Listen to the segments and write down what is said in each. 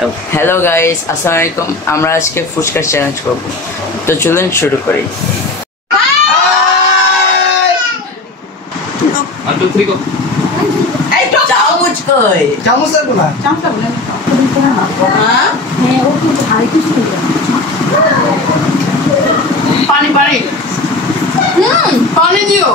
Hello guys, अस्सलाम वालेकुम। আমরা আজকে ফুচকা চ্যালেঞ্জ করব, তো চলুন শুরু করি। 1 2 3 গো। এই তো চামচ কই? চামচ লাগবে না। চামচটা বলে হ্যাঁ হ্যাঁ ও কিন্তু ভাই কিছু না। পানি পানি পানি দিও।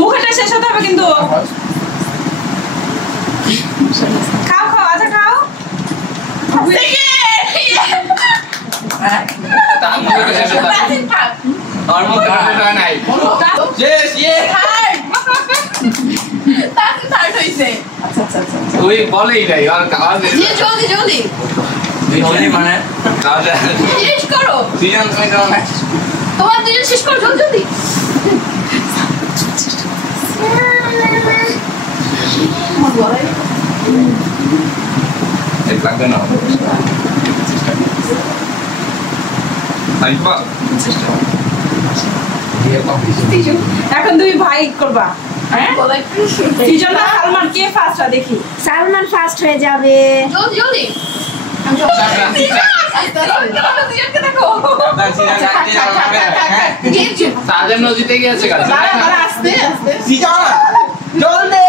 মুখটা শেষ হতে হবে কিন্তু খাও খাও আচ্ছা খাও বলেই নাই আর জলদি জলদি মানে শেষ করো সিজন তোমার দুজন শেষ করো জলদি জলদি লাগবে না এখন তুমি ভাই করবা হ্যাঁ সিজন না সালমান কে ফার্স্ট দেখি সালমান ফার্স্ট হয়ে যাবে জলদি জলদি সাজেন নদীতে গিয়েছে আস্তে আস্তে জলদি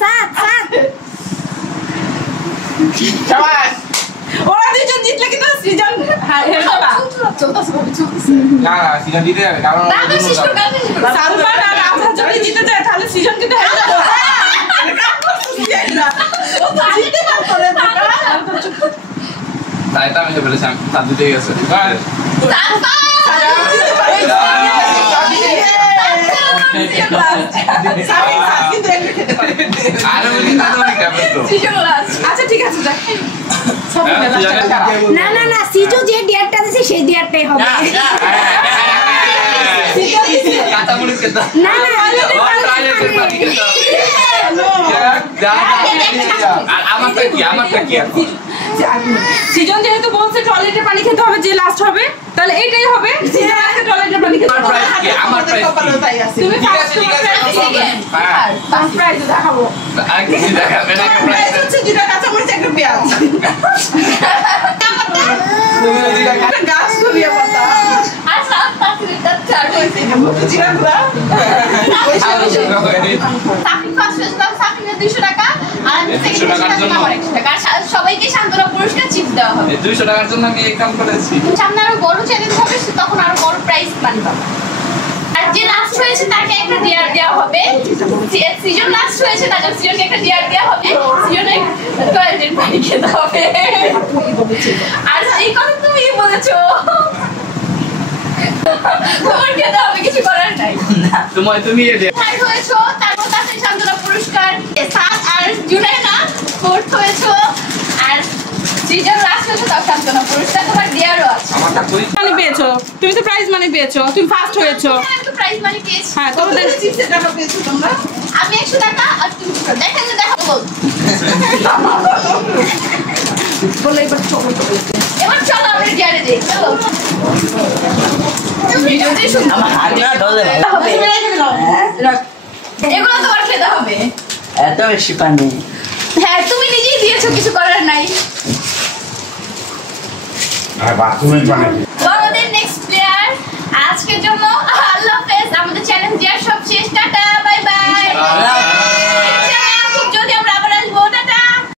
সাত সাত ওরা দুজন জিতলে কিন্তু সৃজন হেরে যাবে না সিজন দিতে যাবে কারণ সালমান আর আজহার যদি জিতে যায় তাহলে সৃজন কিন্তু হেরে যাবে ও তো জিতে পারবে না তাই তো আমি বলেছি আমি সাত দিতে গেছে আচ্ছা ঠিক আছে না না না সিজু যে ডিয়ারটা দিছে সেই ডিয়ারটাই হবে না না সৃজন যেহেতু বলছে টয়লেটের পানি খেতে হবে যে লাস্ট হবে তাহলে এইটাই হবে সৃজন আজকে টয়লেটের পানি খেতে হবে তুমি ফার্স্ট প্রাইজ দেখাবো হচ্ছে দুটো কাঁচামরিচ একটা পেঁয়াজ গাছ ধরিয়ে পাতা আচ্ছা তাড়াতাড়ি চার হইছে সাফি ফার্স্ট হয়েছিল সাফিনের 200 টাকা আর আমি সেকেন্ড টাকা 100 টাকা সবাইকে সান্তনা পুরস্কার চিপস দেওয়া হবে 200 টাকার জন্য আমি এই কাম করেছি সামনে আরো বড় চ্যালেঞ্জ হবে তখন আরো বড় প্রাইজ পানি পাবো আর যে লাস্ট হয়েছে তাকে একটা ডিয়ার দেওয়া হবে সিজন লাস্ট হয়েছে তার জন্য সিজনকে একটা ডিয়ার দেওয়া হবে সিজনে টয়লেটের পানি খেতে হবে আর এই কথা তুমি বলেছো তোমার খেতে হবে কিছু করার নাই তুমি থার্ড হয়েছো তারপর তাতে সান্তনা পুরস্কার সাত আর জুনাইনা ফোর্থ হয়েছো আর সিজন লাস্ট হয়েছে তাও সান্তনা পুরস্কার তোমার ডিয়ারও আছে আমারটা কই মানি পেয়েছো তুমি তো প্রাইজ মানি পেয়েছো তুমি ফার্স্ট হয়েছো আমি তো প্রাইজ মানি পেয়েছি হ্যাঁ তোমাদের চিপসের টাকা পেয়েছো তোমরা আমি 100 টাকা আর তুমি দেখেন দেখাবো বলে এবার চকলেট এবার চলো আমরা ডিয়ারে যাই চলো ভিডিওতে শুন আমার হাত না ধরে হবে এগুলো তোমার খেতে হবে এত বেশি পানি। হ্যাঁ তুমি নিজেই দিয়েছো কিছু করার নাই আমাদের নেক্সট প্লেয়ার আজকের জন্য আল্লাহ হাফেজ আমাদের চ্যালেঞ্জ দেওয়ার সব শেষ টাটা বাই বাই